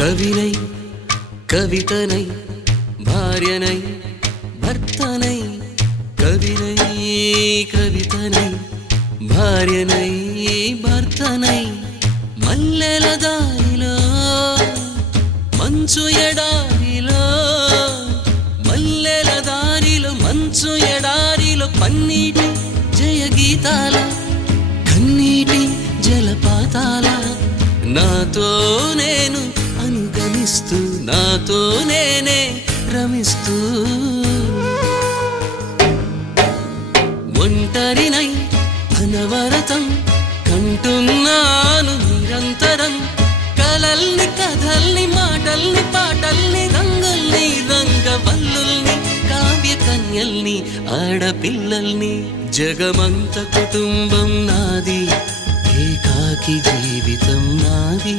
కవినై కవితనై భార్యనై భర్తనై కవినై కవితనై భార్యనై భర్తనై మల్లెల దారిలో మంచు ఎడారిలో మల్లెల దారిలో మంచు ఎడారిలో పన్నీటి జయగీతాల కన్నీటి జలపాతాల నాతో నేను అనుగమిస్తూ నాతో నేనే రమిస్తూ ఒంటరినై అనవరతం కంటున్నాను నిరంతరం కలల్ని కథల్ని మాటల్ని పాటల్ని రంగుల్ని రంగవల్లుల్ని కావ్య కన్యల్ని ఆడపిల్లల్ని జగమంత కుటుంబం నాది ఏకాకి జీవితం నాది